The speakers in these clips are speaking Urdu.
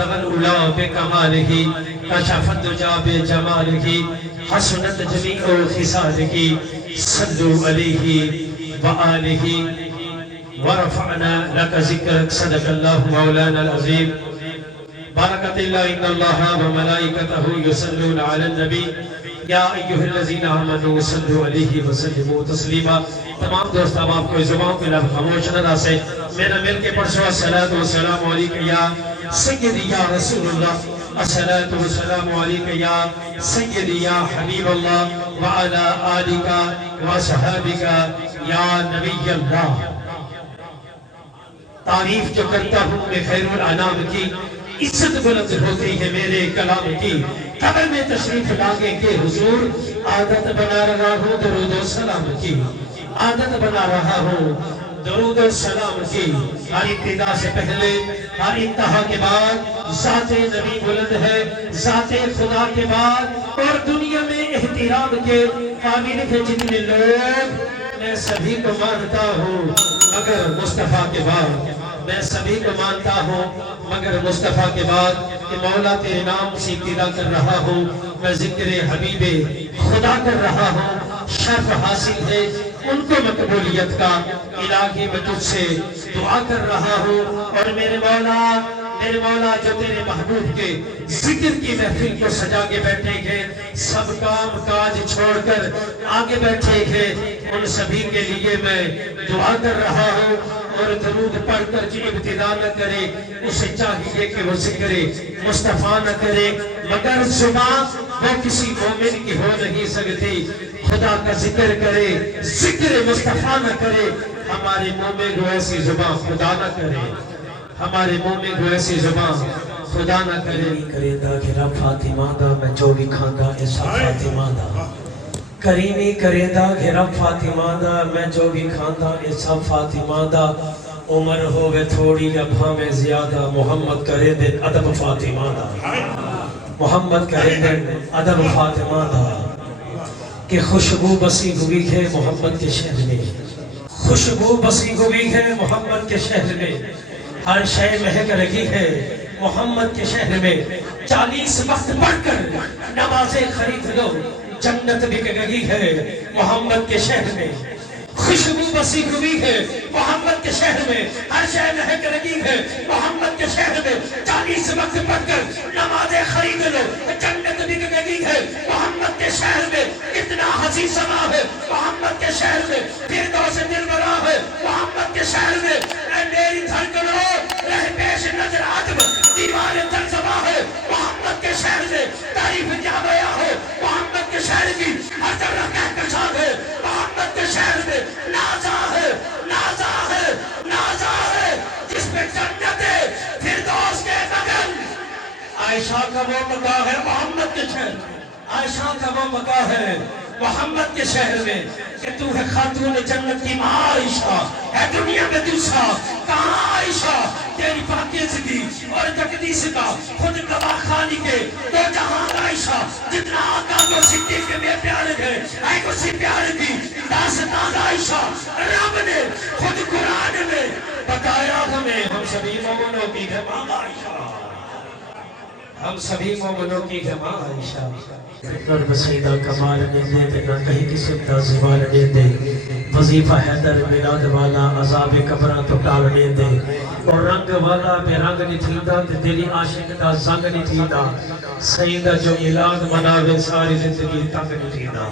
الأولى بكماله كشف الدجى بجماله حسنت جميع خصاله صلوا عليه وآله ورفعنا لك ذكرك صدق الله مولانا العظيم باركت الله إن الله وملائكته يصلون على النبي یا ایوہ الذین آمنوا صلوا علیہ وسلموا تسلیما. تمام دوست اب آپ کو زبان پہ لب خاموش نہ سے میرا مل کے پڑھو الصلاۃ والسلام علیک یا سیدی یا رسول اللہ، الصلاۃ والسلام علیک یا سیدی یا حبیب اللہ وعلی آلک وصحابک یا نبی اللہ. تعریف جو کرتا ہوں میں خیر الانام کی، عزت بلند ہوتی ہے میرے کلام کی. قبر میں تشریف لاگیں کہ حضور عادت بنا رہا ہوں درود و سلام کی، عادت بنا رہا ہوں درود و سلام کی. ہر ابتدا سے پہلے ہر انتہا کے بعد ذات نبی بلند ہے، ذات خدا کے بعد اور دنیا میں احترام کے قابل کے جتنے لوگ میں سبھی کو مانتا ہوں مگر مصطفیٰ کے بعد. میں سبھی کو مانتا ہوں مگر مصطفیٰ کے بعد کہ مولا تیرے نام سے ابتدا کر رہا ہوں، میں ذکر حبیب خدا کر رہا ہوں. شرف حاصل ہے ان کو مقبولیت کا، الہی میں تجھ سے دعا کر رہا ہوں. اور میرے مولا جو تیرے محبوب کے ذکر کی محفل کو سجا کے بیٹھے گے، سب کام کاج چھوڑ کر آگے بیٹھے گے، ان سبھی کے لیے میں دعا کر رہا ہوں. اور درود پڑھ کر جو ابتدا نہ کرے اسے چاہیے کہ وہ ذکر مصطفیٰ نہ کرے، مگر زبان وہ کسی مومن کی ہو نہیں سکتی خدا کا ذکر کرے، ذکر مصطفیٰ نہ کرے. ہمارے منہ میں جو ایسی زبان خدا نہ کرے، ہمارے منہ میں جو ایسی زبان خدا نہ کرے. کرے دا گھرا فاطمہ دا میں جو بھی کھاندا ایسا فاطمہ دا. کریمی کرے دا گھرا فاطمہ دا میں جو بھی کھاندا ایسا فاطمہ دا. عمر ہوئے تھوڑی یا بھامے زیادہ محمد کرے دن ادب فاطمہ دا. محمد کرے دن ادب فاطمہ دا. کہ خوشبو بسی ہوئی ہے محمد کے شہر میں، خوشبو بسی ہوئی ہے محمد کے شہر میں. ہر شے مہک رہی ہے محمد کے شہر میں. 40 وقت پڑھ کر نمازیں خرید لو، جنت بک گئی ہے محمد کے شہر میں. خوشبو بسی ہوئی ہے محمد کے شہر میں، ہر شے مہک رہی ہے محمد کے شہر میں. 40 وقت پڑھ کر نمازیں خرید لو، جنت بک گئی ہے محمد کے شہر میں. اتنا حسین سما ہے محمد کے شہر میں، فردوس دلبرا ہے محمد کے شہر میں. اے میری دھڑکنو رہ پیش نظر آدم دیوار ترزبا ہے محمد کے شہر میں. تعریف کیا گیا ہے محمد کے شہر کی، ہر ذرہ کہکشاں ہے محمد کے شہر میں. نازا ہے نازا ہے نازا ہے جس پہ جنت فردوس کے بغل. عائشہ کا وہ مقام ہے محمد کے شہر میں، عائشہ کا وہ مقام ہے محمد کے شہر میں. کہ تو ہے خاتون جنت کی ماں عائشہ، ہے دنیا میں دوسرا کہاں عائشہ. تیری پاکیزگی اور تقدیس کا خود گواہ خانی کے دو جہان عائشہ. جتنا آقا کو صدیق میں پیار ہے اے کو سی پیار کی داستان عائشہ. رب نے خود قرآن میں بتایا ہمیں، ہم سبھی مومنوں کی ماں عائشہ، ہم سبھی مومنوں کی ماں عائشہ. اور بسیدہ کمال نے دے دے نہ کہیں قسم کا زوال نے دے. وظیفہ حیدر میلاد والا عذاب قبراں تو ٹالنے دے. اور رنگ والا بے رنگ نہیں تھیدا تے دلی عاشق دا زنگ نہیں تھیدا. سیدہ جو میلاد مناوے ساری زندگی تنگ نہیں تھیدا.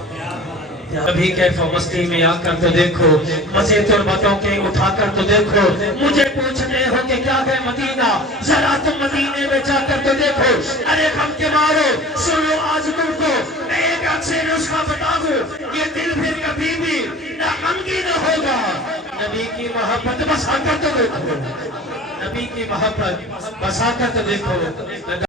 ابھی کیف مستی میں آ کر تو دیکھو، مزے تربتوں کے اٹھا کر تو دیکھو. مجھے پوچھتے ہو کہ کیا ہے مدینہ، ذرا تم مدینے میں جا کر تو دیکھو. ارے غم کے مارو سن لو آج تم کو میں ایک اچھے نسخہ بتا دوں، یہ دل پھر کبھی بھی نہ غمگین ہوگا. نبی کی محبت بسا کر تو دیکھو، نبی کی محبت بسا کر تو دیکھو.